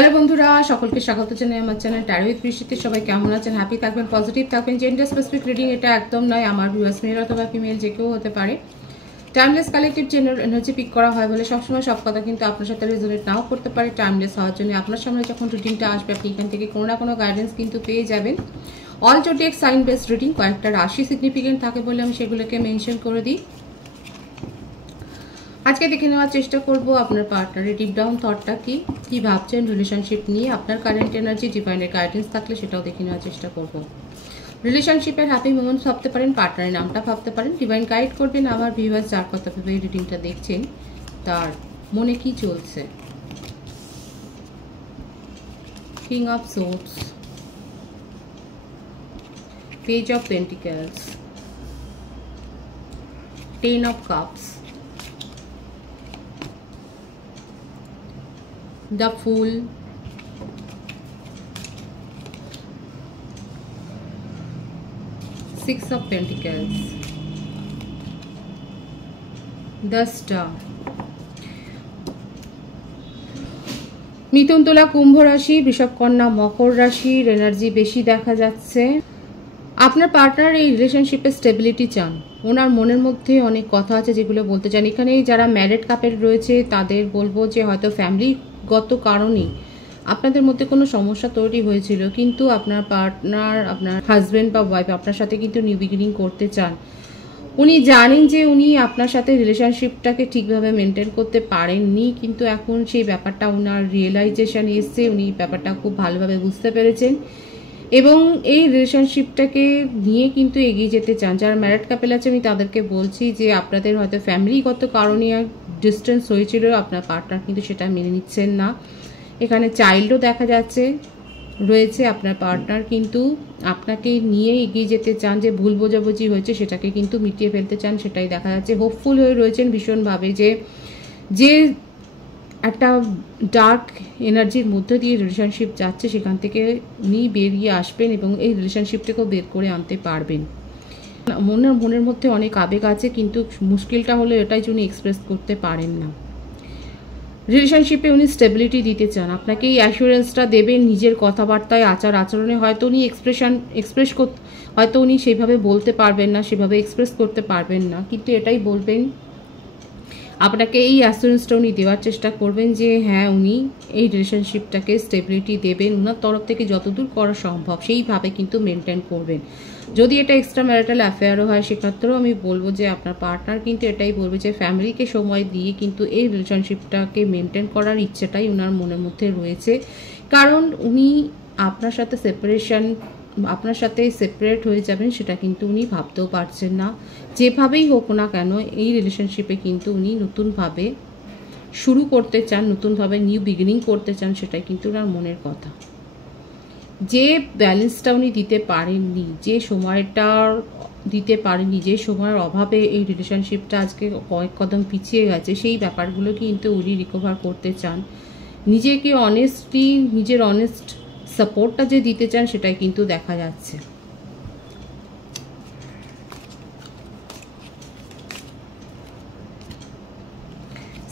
Hello বন্ধুরা, সকলকে স্বাগত জানাই আমার চ্যানেল ট্যারো উইথ বৃষ্টিতে। সবাই কেমন আছেন? হ্যাপি থাকবেন, পজিটিভ থাকবেন। জেন্ডার স্পেসিফিক রিডিং এটা একদম নয়। আমার ভিউয়ার্স মেল অথবা ফিমেল যে কেউ হতে পারে। Timeless collective gender energy pick করা হয় বলে সবসময় সব কথা কিন্তু আপনার সাথে রেজোনেট নাও করতে পারে। টাইমলেস হওয়ার জন্য আপনার সামনে যখন রিডিংটা আসবে আপনি এখান থেকে কোনো না কোনো গাইডেন্স কিন্তু পেয়ে যাবেন। All zodiac sign based reading, কয়েকটা রাশি সিগনিফিকেন্ট থাকে বলে আমি সেগুলোকে মেনশন করে দিই। আজকে দেখে নেওয়ার চেষ্টা করব আপনার পার্টনারের ডিপ ডাউন থটটা কি ভাবছেন রিলেশনশিপ নিয়ে। আপনার কারেন্ট এনার্জি, ডিভাইনের গাইডেন্স থাকলে সেটাও দেখে নেওয়ার চেষ্টা করব। রিলেশনশিপের হ্যাপি মোমেন্টস ভাবতে পারেন, পার্টনারের নামটা ভাবতে পারেন। ডিভাইন গাইড করবেন আমার ভিউয়ার্স যার কথা ভেবে এই রিডিংটা দেখছেন তার মনে কি চলছে। King of swords, page of pentacles, ten of cups, the Fool, Six of Pentacles, the Star। মিথুন, তুলা, কুম্ভ রাশি, বৃষভ, কন্যা, মকর রাশির এনার্জি বেশি দেখা যাচ্ছে। আপনার পার্টনার এই রিলেশনশিপে স্টেবিলিটি চান। ওনার মনের মধ্যে অনেক কথা আছে যেগুলো বলতে চান। এখানে যারা ম্যারিড কাপেল রয়েছে তাদের বলবো যে হয়তো ফ্যামিলিগত কারণেই আপনাদের মধ্যে কোনো সমস্যা তৈরি হয়েছিল, কিন্তু আপনার পার্টনার, আপনার হাজব্যান্ড বা ওয়াইফ আপনার সাথে কিন্তু নিউ বিগিনিং করতে চান। উনি জানেন যে উনি আপনার সাথে রিলেশনশিপটাকে ঠিকভাবে মেনটেন করতে পারেননি, কিন্তু এখন সেই ব্যাপারটা ওনার রিয়েলাইজেশন এসছে। উনি ব্যাপারটা খুব ভালোভাবে বুঝতে পেরেছেন এবং এই রিলেশনশিপটাকে নিয়ে কিন্তু এগিয়ে যেতে চান। যারা ম্যারিড কাপেল আছে আমি তাদেরকে বলছি যে আপনাদের হয়তো ফ্যামিলিগত কারণে ডিস্টেন্স হয়েছিল, আপনার পার্টনার কিন্তু সেটা মেনে নিচ্ছেন না। এখানে চাইল্ডও দেখা যাচ্ছে রয়েছে। আপনার পার্টনার কিন্তু আপনাকে নিয়ে এগিয়ে যেতে চান। যে ভুল বোঝাবুঝি হয়েছে সেটাকে কিন্তু মিটিয়ে ফেলতে চান, সেটাই দেখা যাচ্ছে। হোপফুল হয়ে রয়েছেন ভীষণভাবে যে একটা ডার্ক এনার্জির মধ্যে দিয়ে রিলেশনশিপ যাচ্ছে সেখান থেকে উনি বেরিয়ে আসবেন এবং এই রিলেশনশিপটাকেও বের করে আনতে পারবেন। মনের মধ্যে অনেক আবেগ আছে, কিন্তু মুশকিলটা হলো এটাই যে উনি এক্সপ্রেস করতে পারেন না। রিলেশনশিপে উনি স্টেবিলিটি দিতে চান, আপনাকে এই অ্যাসুরেন্সটা দেবেন নিজের কথাবার্তায়, আচার আচরণে। হয়তো উনি হয়তো উনি সেইভাবে বলতে পারবেন না, সেভাবে এক্সপ্রেস করতে পারবেন না, কিন্তু এটাই বলবেন। আপনাকে এই অ্যাসুরেন্সটা উনি দেওয়ার চেষ্টা করবেন যে হ্যাঁ উনি এই রিলেশনশিপটাকে স্টেবিলিটি দেবেন। ওনার তরফ থেকে যতদূর করা সম্ভব সেইভাবে কিন্তু মেনটেন করবেন। যদি এটা এক্সট্রা ম্যারিটাল অ্যাফেয়ারও হয় সেক্ষেত্রেও আমি বলবো যে আপনার পার্টনার কিন্তু এটাই বলবে যে ফ্যামিলিকে সময় দিয়ে কিন্তু এই রিলেশনশিপটাকে মেনটেন করার ইচ্ছেটাই ওনার মনের মধ্যে রয়েছে। কারণ উনি আপনার সাথে সেপারেট হয়ে যাবেন সেটা কিন্তু উনি ভাবতেও পারছেন না। যেভাবেই হোক না কেন এই রিলেশনশিপে কিন্তু উনি নতুনভাবে শুরু করতে চান, নতুনভাবে নিউ বিগিনিং করতে চান, সেটাই কিন্তু ওনার মনের কথা। যে ব্যালেন্সটা উনি দিতে পারেননি, যে সময়টা দিতে পারেননি, যে সময়ের অভাবে এই রিলেশনশিপটা আজকে কয়েক কদম পিছিয়ে গেছে, সেই ব্যাপারগুলো কিন্তু উনি রিকভার করতে চান। নিজেকে নিজের অনেস্ট সাপোর্টটা যে দিতে চান সেটাই কিন্তু দেখা যাচ্ছে।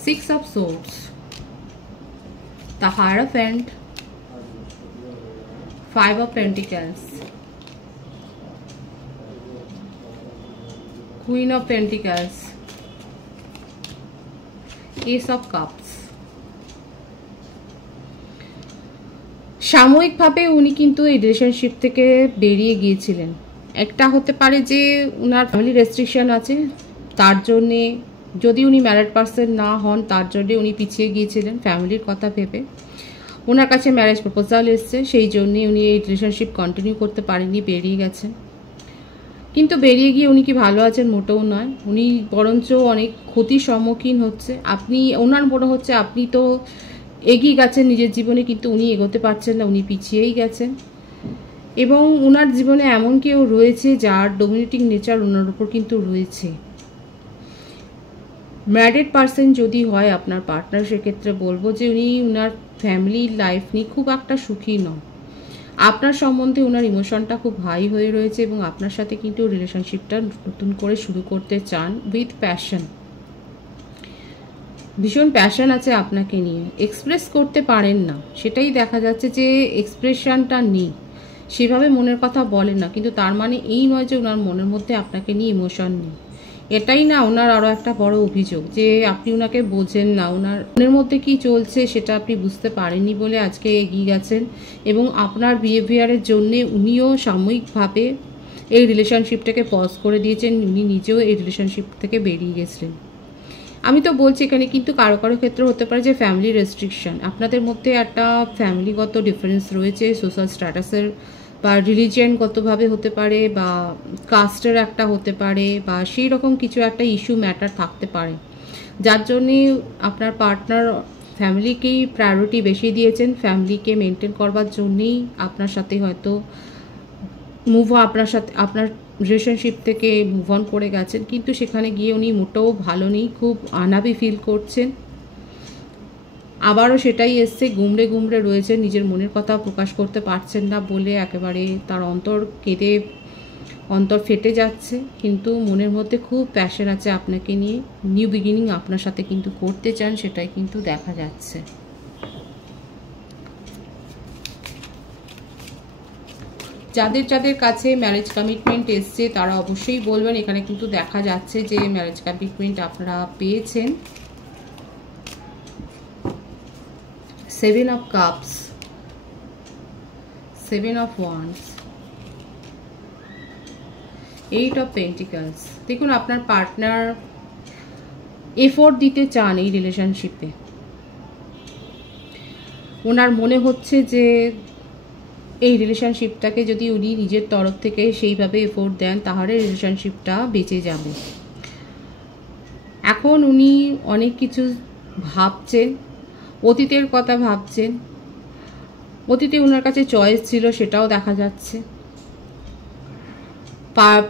Six of Swords, the Hierophant, Five of Pentacles, Queen of Pentacles, Ace of Cups। সাময়িকভাবে উনি কিন্তু এই রিলেশনশিপ থেকে বেরিয়ে গিয়েছিলেন। একটা হতে পারে যে ওনার ফ্যামিলি রেস্ট্রিকশন আছে, তার জন্যে, যদি উনি ম্যারিড পার্সন না হন তার জন্যে উনি পিছিয়ে গিয়েছিলেন ফ্যামিলির কথা ভেবে। ওনার কাছে ম্যারেজ প্রপোজাল এসছে, সেই জন্যে উনি এই রিলেশনশিপ কন্টিনিউ করতে পারেননি, বেরিয়ে গেছেন। কিন্তু বেরিয়ে গিয়ে উনি কি ভালো আছেন? মোটেও নয়। উনি বরঞ্চ অনেক ক্ষতির সম্মুখীন হচ্ছে। ওনার মনে হচ্ছে আপনি তো এগিয়ে গেছেন নিজের জীবনে, কিন্তু উনি এগোতে পারছেন না, উনি পিছিয়েই গেছেন। এবং ওনার জীবনে এমন কেউ রয়েছে যার ডমিনেটিং নেচার ওনার উপর কিন্তু রয়েছে। ম্যারিড পার্সন যদি হয় আপনার পার্টনার, সেক্ষেত্রে বলবো যে উনি ওনার ফ্যামিলি লাইফ নিয়ে খুব একটা সুখী নন। আপনার সম্বন্ধে ওনার ইমোশনটা খুব হাই হয়ে রয়েছে এবং আপনার সাথে কিন্তু রিলেশনশিপটা নতুন করে শুরু করতে চান উইথ প্যাশন। ভীষণ প্যাশন আছে আপনাকে নিয়ে, এক্সপ্রেস করতে পারেন না, সেটাই দেখা যাচ্ছে যে এক্সপ্রেশনটা নেই, সেভাবে মনের কথা বলেন না, কিন্তু তার মানে এই নয় যে ওনার মনের মধ্যে আপনাকে নিয়ে ইমোশন নেই। এটাই না ওনার আরও একটা বড় অভিযোগ, যে আপনি ওনাকে বোঝেন না, ওনার মনের মধ্যে কি চলছে সেটা আপনি বুঝতে পারেননি বলে আজকে এগিয়ে গেছেন, এবং আপনার বিহেভিয়ারের জন্যে উনিও সাময়িকভাবে এই রিলেশনশিপটাকে পজ করে দিয়েছেন, উনি নিজেও এই রিলেশনশিপ থেকে বেরিয়ে গেছিলেন। আমি তো বলছি এখানে কিন্তু কারো কারো ক্ষেত্রে হতে পারে যে ফ্যামিলি রেস্ট্রিকশন, আপনাদের মধ্যে একটা ফ্যামিলিগত ডিফারেন্স রয়েছে, সোশ্যাল স্ট্যাটাসের বা রিলিজিয়ানগতভাবে হতে পারে, বা কাস্টের একটা হতে পারে, বা সেই রকম কিছু একটা ইস্যু ম্যাটার থাকতে পারে, যার জন্যে আপনার পার্টনার ফ্যামিলিকেই প্রায়োরিটি বেশি দিয়েছেন, ফ্যামিলিকে মেনটেন করবার জন্যেই আপনার সাথে হয়তো আপনার রিলেশনশিপ থেকে মুভ অন করে গেছেন, কিন্তু সেখানে গিয়ে উনি মোটেও ভালো নেই, খুব আনহাপি ফিল করছেন। আবারও সেটাই এসছে, গুমড়ে গুমড়ে রয়েছে, নিজের মনের কথা প্রকাশ করতে পারছেন না বলে একেবারে তার অন্তর কেঁদে অন্তর ফেটে যাচ্ছে, কিন্তু মনের মধ্যে খুব প্যাশন আছে আপনাকে নিয়ে, নিউ বিগিনিং আপনার সাথে কিন্তু করতে চান, সেটাই কিন্তু দেখা যাচ্ছে। যাদের যাদের কাছে ম্যারেজ কমিটমেন্ট এসছে তারা অবশ্যই বলবেন, এখানে কিন্তু দেখা যাচ্ছে যে ম্যারেজ কমিটমেন্ট আপনারা পেয়েছেন। 7 of Cups, 7 of Wands, 8 of Pentacles। দেখুন আপনার পার্টনার এফোর্ট দিতে চান এই রিলেশনশিপে, ওনার মনে হচ্ছে যে এই রিলেশনশিপটাকে যদি উনি নিজের তরফ থেকে সেইভাবে এফোর্ট দেন তাহলে রিলেশনশিপটা বেঁচে যাবে। এখন উনি অনেক কিছু ভাবছেন, অতীতের কথা ভাবছেন, অতীতে ওনার কাছে চয়েস ছিল সেটাও দেখা যাচ্ছে,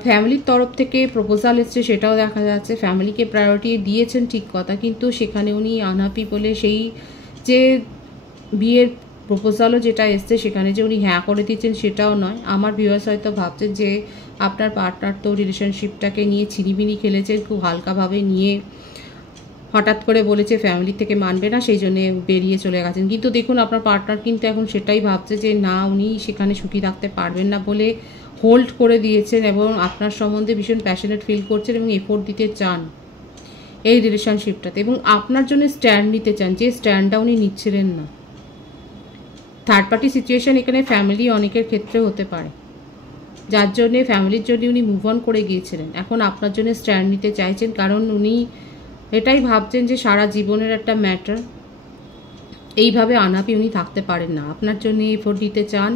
ফ্যামিলির তরফ থেকে প্রপোজাল এসছে সেটাও দেখা যাচ্ছে, ফ্যামিলিকে প্রায়োরিটি দিয়েছেন ঠিক কথা, কিন্তু সেখানে উনি আনহ্যাপি বলে সেই যে বিয়ের প্রপোজালও যেটা এসছে সেখানে যে উনি হ্যাঁ করে দিচ্ছেন সেটাও নয়। আমার ভিউয়ার্স হয়তো ভাবছেন যে আপনার পার্টনার তো রিলেশনশিপটাকে নিয়ে ছিনিমিনি খেলেছেন, খুব হালকাভাবে নিয়ে হঠাৎ করে বলেছে ফ্যামিলি থেকে মানবে না, সেই জন্যে বেরিয়ে চলে গেছেন, কিন্তু দেখুন আপনার পার্টনার কিন্তু এখন সেটাই ভাবছে যে না, উনি সেখানে সুখী থাকতে পারবেন না বলে হোল্ড করে দিয়েছেন, এবং আপনার সম্বন্ধে ভীষণ প্যাশনেট ফিল করছেন এবং এফোর্ট দিতে চান এই রিলেশনশিপটাতে, এবং আপনার জন্য স্ট্যান্ড নিতে চান, যে স্ট্যান্ডটা উনি নিচ্ছিলেন না। থার্ড পার্টি সিচুয়েশন এখানে ফ্যামিলি অনেকের ক্ষেত্রে হতে পারে, যার জন্যে ফ্যামিলির জন্য উনি মুভ অন করে গিয়েছিলেন, এখন আপনার জন্য স্ট্যান্ড নিতে চাইছেন, কারণ উনি এটাই ভাবছেন যে সারা জীবনের একটা ম্যাটার, এইভাবে আনহ্যাপি উনি থাকতে পারেন না, আপনার জন্য এফোর্ট দিতে চান,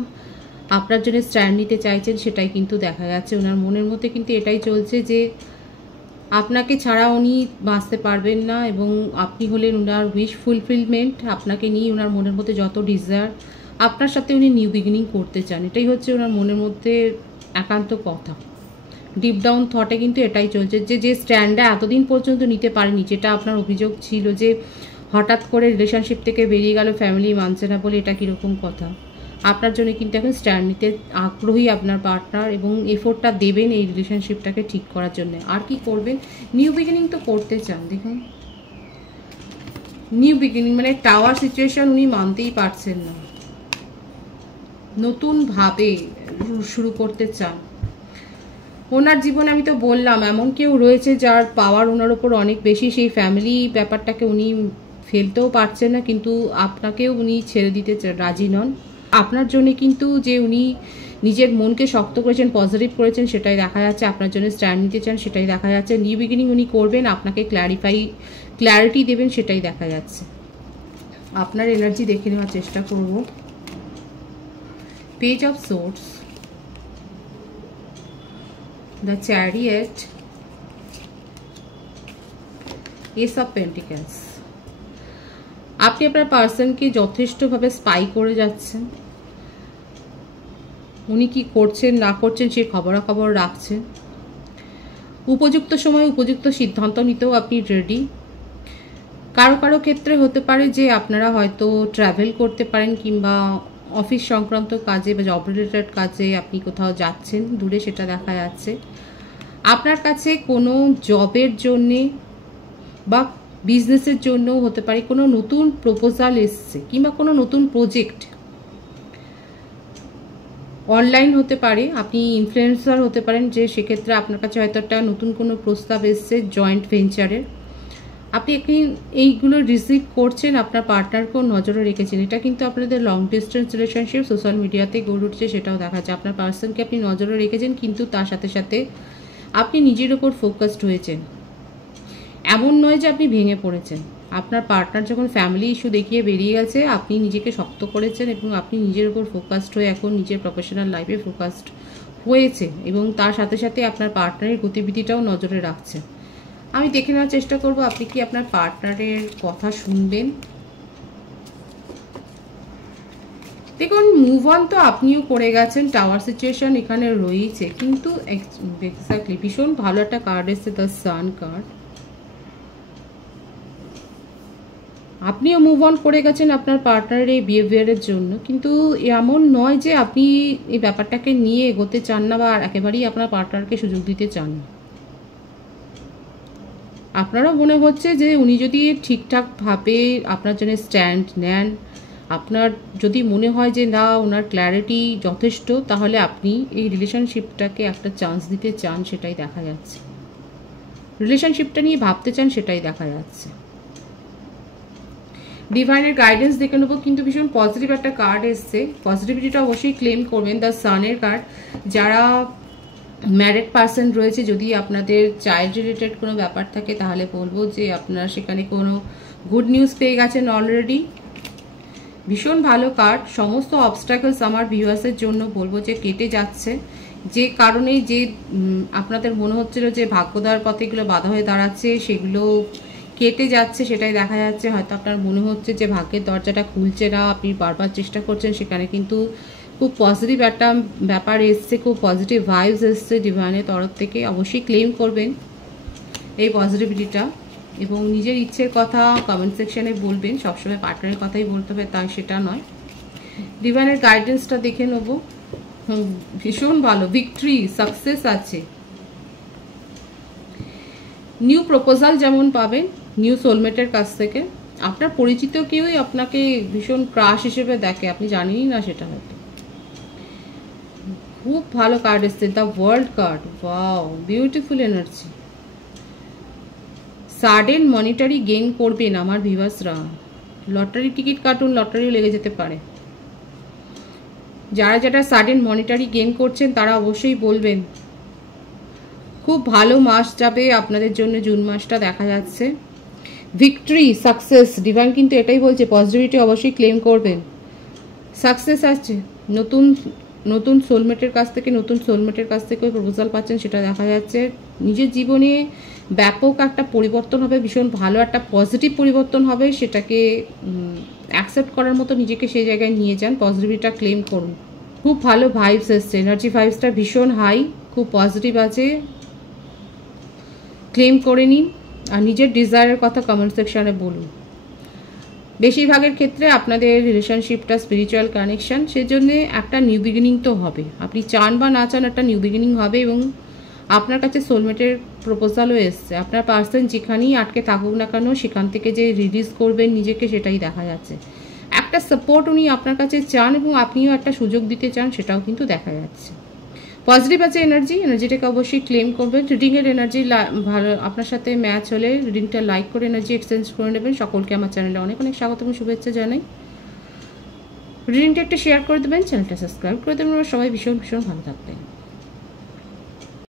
আপনার জন্য স্ট্যান্ড নিতে চাইছেন, সেটাই কিন্তু দেখা যাচ্ছে। ওনার মনের মধ্যে কিন্তু এটাই চলছে যে আপনাকে ছাড়া উনি বাঁচতে পারবেন না, এবং আপনি হলেন ওনার উইশ ফুলফিলমেন্ট, আপনাকে নিয়ে ওনার মনের মধ্যে যত ডিজায়ার, আপনার সাথে উনি নিউ বিগিনিং করতে চান, এটাই হচ্ছে ওনার মনের মধ্যে একান্ত কথা। ডিপ ডাউন থটে কিন্তু এটাই চলছে যে স্ট্যান্ডটা এতদিন পর্যন্ত নিতে পারেনি, যেটা আপনার অভিযোগ ছিল যে হঠাৎ করে রিলেশনশিপ থেকে বেরিয়ে গেল, ফ্যামিলি মানছে না বলে, এটা কীরকম কথা। আপনার জন্য কিন্তু এখন স্ট্যান্ড নিতে আগ্রহী আপনার পার্টনার, এবং এফোর্টটা দেবেন এই রিলেশনশিপটাকে ঠিক করার জন্য। আর কি করবেন, নিউ বিগিনিং তো করতে চান। দেখুন নিউ বিগিনিং মানে টাওয়ার সিচুয়েশন উনি মানতেই পারছেন না, নতুনভাবে শুরু করতে চান ওনার জীবনে। আমি তো বললাম এমন কেউ রয়েছে যার পাওয়ার ওনার ওপর অনেক বেশি, সেই ফ্যামিলি ব্যাপারটাকে উনি ফেলতেও পারছেন না, কিন্তু আপনাকেও উনি ছেড়ে দিতে রাজি নন। আপনার জন্য কিন্তু যে উনি নিজের মনকে শক্ত করেছেন, পজিটিভ করেছেন, সেটাই দেখা যাচ্ছে, আপনার জন্য স্ট্যান্ড নিতে চান সেটাই দেখা যাচ্ছে, নিউ বিগিনিং উনি করবেন, আপনাকে ক্ল্যারিটি দেবেন সেটাই দেখা যাচ্ছে। আপনার এনার্জি দেখে নেওয়ার চেষ্টা করব। Page of swords, the chariot, S of pentacles. আপনি আপনার পার্সনকে যথেষ্টভাবে স্পাই করে যাচ্ছেন, উনি কি করছেন না করছেন সেই খবরাখবর রাখছেন, উপযুক্ত সময় উপযুক্ত সিদ্ধান্ত নিতেও আপনি রেডি। কারো কারো ক্ষেত্রে হতে পারে যে আপনারা হয়তো ট্রাভেল করতে পারেন, কিংবা অফিস সংক্রান্ত কাজে বা জব রিলেটেড কাজে আপনি কোথাও যাচ্ছেন দূরে, সেটা দেখা যাচ্ছে। আপনার কাছে কোনো জবের জন্যে বা বিজনেসের জন্যও হতে পারে, কোনো নতুন প্রপোজাল এসছে কিংবা কোনো নতুন প্রজেক্ট অনলাইন হতে পারে, আপনি ইনফ্লুয়েন্সার হতে পারেন, যে সেক্ষেত্রে আপনার কাছে হয়তো একটা নতুন কোনো প্রস্তাব এসছে জয়েন্ট ভেঞ্চারের, আপনি এইগুলো রিসিভ করছেন, আপনার পার্টনারকেও নজরে রেখেছেন। এটা কিন্তু আপনাদের লং ডিস্টেন্স রিলেশনশিপ সোশ্যাল মিডিয়াতে গড়ে উঠছে, সেটাও দেখা যাচ্ছে। আপনার পার্সনকে আপনি নজরে রেখেছেন, কিন্তু তার সাথে সাথে আপনি নিজের ওপর ফোকাসড হয়েছেন। এমন নয় যে আপনি ভেঙে পড়েছেন। আপনার পার্টনার যখন ফ্যামিলি ইস্যু দেখিয়ে বেরিয়ে গেছে, আপনি নিজেকে শক্ত করেছেন এবং আপনি নিজের উপর ফোকাসড হয়ে এখন নিজের প্রফেশনাল লাইফে ফোকাসড হয়েছে, এবং তার সাথে সাথে আপনার পার্টনারের গতিবিধিটাও নজরে রাখছেন। আমি দেখে নেওয়ার চেষ্টা করব আপনি কি আপনার পার্টনারের কথা শুনবেন। দেখুন, মুভ অন তো আপনিও করে গেছেন, টাওয়ার সিচুয়েশন এখানে রয়েছে, কিন্তু এক্স্যাক্টলি ভীষণ ভালো একটা কার্ড এসছে, দ্য সান কার্ড। আপনিও মুভ অন করে গেছেন আপনার পার্টনারের এই বিহেভিয়ারের জন্য, কিন্তু এমন নয় যে আপনি এই ব্যাপারটাকে নিয়ে এগোতে চান না বা একেবারেই আপনার পার্টনারকে সুযোগ দিতে চান না। আপনারও মনে হচ্ছে যে উনি যদি ঠিকঠাকভাবে আপনার জন্য স্ট্যান্ড নেন, আপনার যদি মনে হয় যে না ওনার ক্ল্যারিটি যথেষ্ট, তাহলে আপনি এই রিলেশনশিপটাকে একটা চান্স দিতে চান, সেটাই দেখা যাচ্ছে। রিলেশনশিপটা নিয়ে ভাবতে চান, সেটাই দেখা যাচ্ছে। ডিভাইনের গাইডেন্স দেখে নেবো, কিন্তু ভীষণ পজিটিভ একটা কার্ড এসছে, পজিটিভিটিটা অবশ্যই ক্লেম করবেন। দ্য সানের কার্ড, যারা ম্যারিড পার্সন রয়েছে, যদি আপনাদের চাইল্ড রিলেটেড কোনো ব্যাপার থাকে, তাহলে বলবো যে আপনারা সেখানে কোনো গুড নিউজ পেয়ে গেছেন অলরেডি। ভীষণ ভালো কার্ড। সমস্ত অবস্ট্রাকলস আমার ভিউয়ার্সের জন্য বলবো যে কেটে যাচ্ছে, যে কারণে যে আপনাদের মনে হচ্ছিল যে ভাগ্যদার পথে এগুলো বাধা হয়ে দাঁড়াচ্ছে, সেগুলো কেটে যাচ্ছে, সেটাই দেখা যাচ্ছে। হয়তো আপনার মনে হচ্ছে যে ভাগ্যের দরজাটা খুলছে না, আপনি বারবার চেষ্টা করছেন, সেখানে কিন্তু খুব পজিটিভ একটা ব্যাপার এসছে, খুব পজিটিভ ভাইবস এসছে ডিভাইনের তরফ থেকে। অবশ্যই ক্লেম করবেন এই পজিটিভিটিটা, এবং নিজের ইচ্ছের কথা কমেন্ট সেকশনে বলবেন। সবসময় পার্টনারের কথাই বলতে হবে তাই সেটা নয়। ডিভাইনের গাইডেন্সটা দেখে নেব। ভীষণ ভালো, ভিক্টরি, সাকসেস আছে। নিউ প্রপোজাল যেমন পাবেন নিউ সোলমেটের কাছ থেকে, আপনার পরিচিত কেউই আপনাকে ভীষণ ক্রাশ হিসেবে দেখে, আপনি জানেনই না সেটা হয়তো। খুব ভালো কার্ড এসছে, the world card. Wow, beautiful energy. Sudden monetary gain করবেন আমার ভিউয়ার্সরা। লটারি টিকিট কাটুন, লটারিও লেগে যেতে পারে। যারা যারা সাডেন মনিটারি গেইন করছেন তারা অবশ্যই বলবেন। খুব ভালো মাস যাবে আপনাদের জন্য, জুন মাসটা দেখা যাচ্ছে। ভিক্টরি, সাকসেস, ডিভাইন কিন্তু এটাই বলছে, পজিটিভিটি অবশ্যই ক্লেম করবেন। সাকসেস আসছে, নতুন নতুন সোলমেটের কাছ থেকে প্রপোজাল পাচ্ছেন, সেটা দেখা যাচ্ছে। নিজের জীবনে ব্যাপক একটা পরিবর্তন হবে, ভীষণ ভালো একটা পজিটিভ পরিবর্তন হবে, সেটাকে অ্যাকসেপ্ট করার মতো নিজেকে সেই জায়গায় নিয়ে যান, পজিটিভিটিটা ক্লেম করুন। খুব ভালো ভাইবস এসছে, এনার্জি ভাইবসটা ভীষণ হাই, খুব পজিটিভ আছে, ক্লেম করে নিন। আর নিজের ডিজায়ারের কথা কমেন্ট সেকশানে বলুন। বেশিরভাগের ক্ষেত্রে আপনাদের রিলেশনশিপটা স্পিরিচুয়াল কানেকশন, সেজন্য একটা নিউ বিগিনিং তো হবে, আপনি চান বা না চান একটা নিউ বিগিনিং হবে, এবং আপনার কাছে সোলমেটের প্রপোজালও এসছে। আপনার পার্সন যেখানেই আটকে থাকুক না কেন, সেখান থেকে যে রিলিজ করবেন নিজেকে, সেটাই দেখা যাচ্ছে। একটা সাপোর্ট উনি আপনার কাছে চান, এবং আপনিও একটা সুযোগ দিতে চান, সেটাও কিন্তু দেখা যাচ্ছে। পজিটিভ আছে এনার্জিটাকে অবশ্যই ক্লেম করবেন। রিডিংয়ের এনার্জি ভালো আপনার সাথে ম্যাচ হলে রিডিংটা লাইক করে এনার্জি এক্সচেঞ্জ করে নেবেন। সকলকে আমার চ্যানেলে অনেক অনেক স্বাগত এবং শুভেচ্ছা জানাই। রিডিংটা একটা শেয়ার করে দেবেন, চ্যানেলটা সাবস্ক্রাইব করে দেবেন। সবাই ভীষণ ভীষণ ভালো থাকবেন।